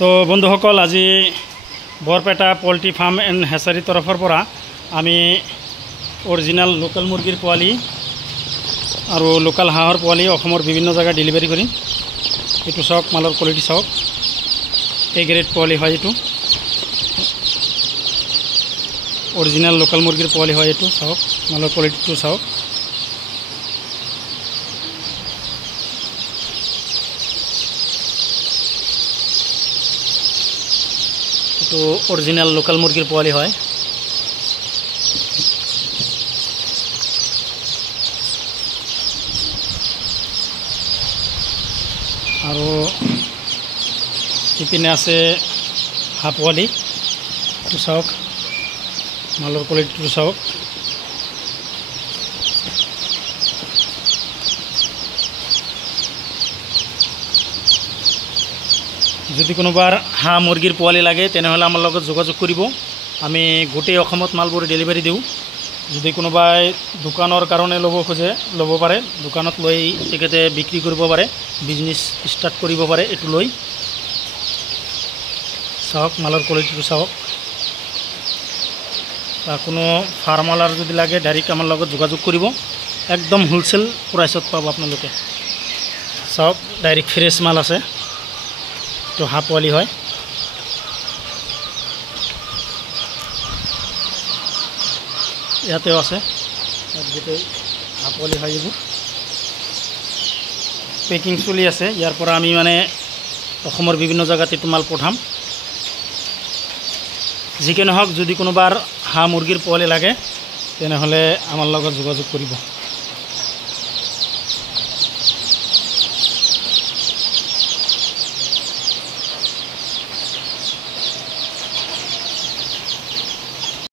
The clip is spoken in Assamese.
তো বন্ধুসকল আজি বৰপেটা পোল্ট্ৰি ফাৰ্ম এণ্ড হেচাৰী তৰফৰ পৰা আমি অৰিজিনাল লোকেল মুৰ্গীৰ পোৱালি আৰু লোকেল হাঁহৰ পোৱালি অসমৰ বিভিন্ন জায়গা ডেলিভাৰী কৰিম। এইটো চাওক, মালৰ কোৱালিটি চাওক, এ গ্ৰেড পোৱালি হয়। এইটো অৰিজিনাল লোকেল মুৰ্গীৰ পোৱালি হয়। এইটো চাওক, মালৰ কোৱালিটিটো চাওক। এইটো অৰিজিনাল লোকেল মুৰ্গীৰ পোৱালি হয়। আৰু ইপিনে আছে হাঁহ পোৱালি, এইটো চাওক, মালৰ কোৱালিটিটো চাওক। যদি কোনোবাৰ হাঁহ মুৰ্গীৰ পোৱালি লাগে তেনেহ'লে আমাৰ লগত যোগাযোগ কৰিব। আমি গোটেই অসমত মালবোৰ ডেলিভাৰী দিওঁ। যদি কোনোবাই দোকানৰ কাৰণে ল'ব খোজে ল'ব পাৰে, দোকানত লৈ তেখেতে বিক্ৰী কৰিব পাৰে, বিজনেছ ষ্টাৰ্ট কৰিব পাৰে। এইটো লৈ চাওক, মালৰ কোৱালিটিটো চাওক। বা কোনো ফাৰ্মালাৰ যদি লাগে ডাইৰেক্ট আমাৰ লগত যোগাযোগ কৰিব। একদম হোলচেল প্ৰাইচত পাব আপোনালোকে। চাওক, ডাইৰেক্ট ফ্ৰেছ মাল আছে। এইটো হাঁহ পোৱালি হয়। ইয়াতেও আছে, গোটেই হাঁহ পোৱালি হয়। এইবোৰ পেকিং চলি আছে। ইয়াৰ পৰা আমি অসমৰ বিভিন্ন জেগাত এইটো মাল পঠাম। যিকি নহওক, যদি কোনোবাৰ হাঁহ মুৰ্গীৰ পোৱালি লাগে তেনেহ'লে আমাৰ লগত যোগাযোগ কৰিব।